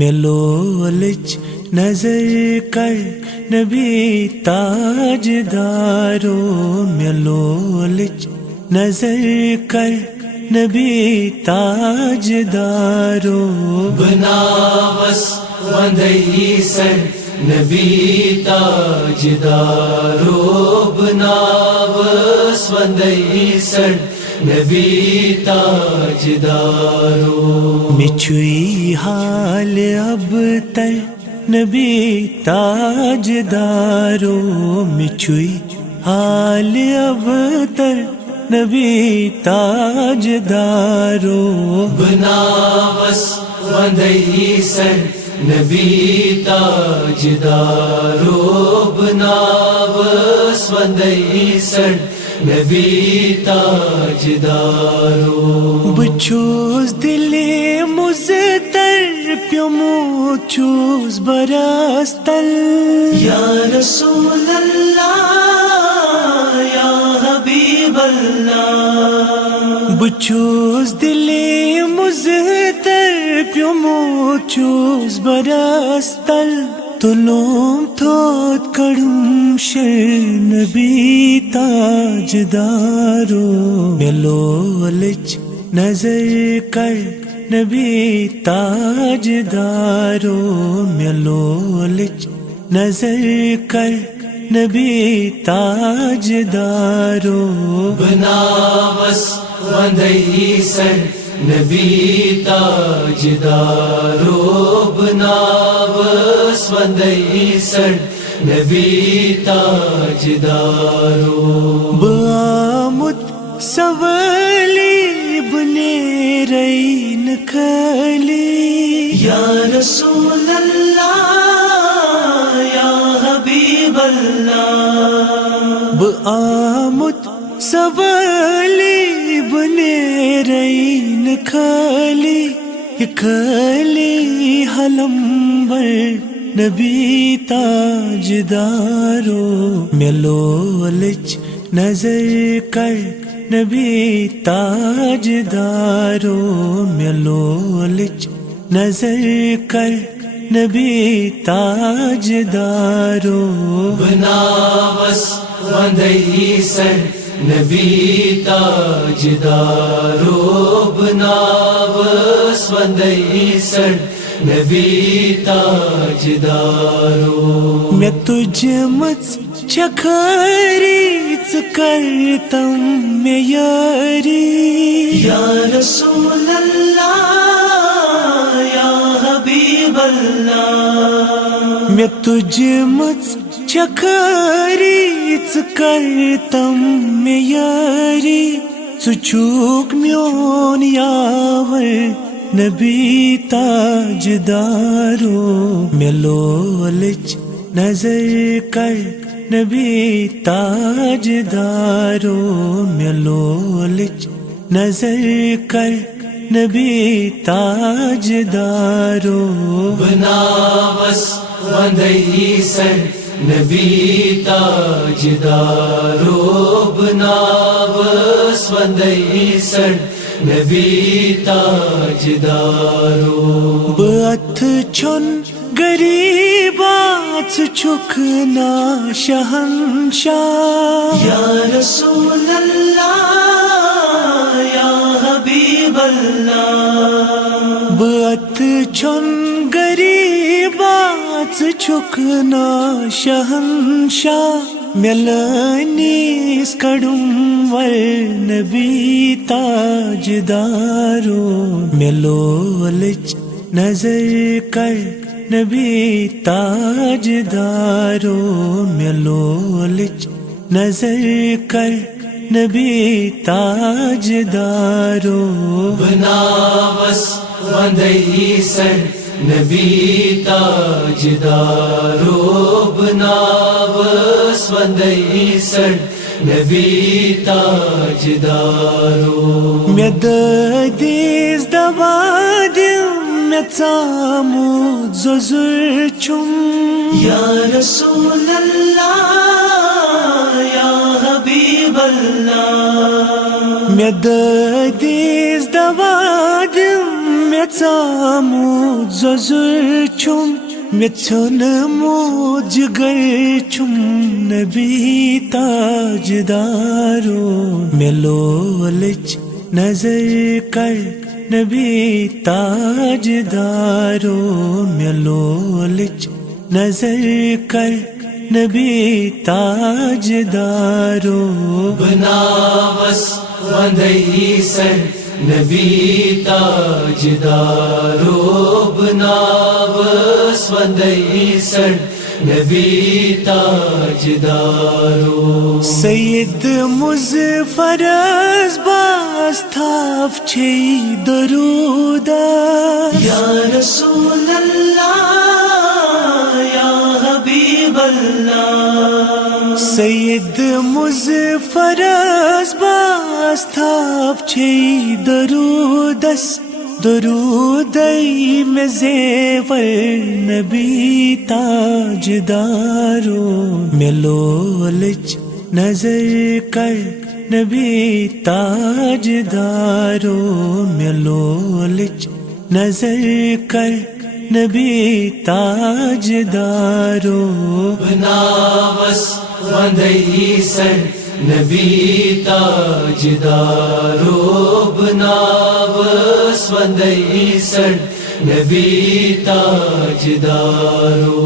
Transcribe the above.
ملولچ نظر کر نبی تاجدارو، ملولچ نظر کر نبی تاجدارو، بناوس وندئی سر نبی تاجدارو، بناوس وندئی سر نبی تاجدارو، مچھوئی حال اب تر نبی تاجدارو، مچھوئی حال اب تر نبی تاجدارو، بناوس وندئی سر نبی تاجدارو، بناوس وندئی سر نبی تاجدارو، بچوز دل مزتر پیومو چوز براستل، یا رسول اللہ یا حبیب اللہ، بچوز دل مزتر پیومو چوز براستل، تلوم تھوت کڑم شر نبی تاجدارو، ملولچ نظر کر نبی تاجدارو، ملولچ نظر کر نبی تاجدارو، بناوس وندئی سر نبی تاجدارو، بناوس وندئی سر نبی تاجدارو، بآمد سوالی بنے رین کھلی، یا رسول اللہ یا حبیب اللہ، بآمد سوالی بنے رین کھلی، کھلی حلمبر نبی تاجدارو، ملولچ نظر کر نبی تاجدارو، ملولچ نظر کر نبی تاجدارو، بناوس وندئی سر نبی تاجدارو، بناوس وندئی سر نبی تاجدارو، میں تجھ مت چکھریچ کرتم میں یاری، یا رسول اللہ یا حبیب اللہ، میں تجھ مت چکھریچ کرتم میں یاری، سچوک میون یاور نبی تاجدارو، ملولچ نظر کر نبی تاجدارو، ملولچ نظر کر نبی تاجدارو، بناوس وندئی سر نبی تاجدارو، بناوس وندئی سر نبی تاجدارو، بات چھن غریبات چھکنا شہنشاہ، یا رسول اللہ یا حبیب اللہ، بات چھن غریبات چھکنا شہنشاہ، ملانیس کڑم ور نبی تاجدارو، ملولچ نظر کر نبی تاجدارو، ملولچ نظر کر نبی تاجدارو، بناوس وندئی سر نبی تاجدارو، بناوس وندئی سر نبی تاجدارو، میں ددیز دوادم میں ژامُت زوزُر چھُم، یا رسول اللہ یا حبیب اللہ، میں ددیز دوادم میں ژامُت زۄزُر چھُم مےٚ ژھیوٚنمُت جِگر چھُم نبی تاجدارو مےٚ لولٕچ نظر کر نبی تاجدارو مےٚ لولٕچ نظر کر نبی تاجدارو بناوس وندئی سر نبی تاجدارو بناوس وندئی سر نبی تاجدارو سید مظفرس باز تھاف چھے درودہ یا رسول اللہ یا حبیب اللہ سید مظفرس باز تھاف چھے درودس درودی میں زیور نبی تاجدارو میں لولچ نظر کر نبی تاجدارو میں لولچ نظر کر نبی تاجدارو بناوس وندئی سر نبی تاجدارو بناوس وندئی سر نبی تاجدارو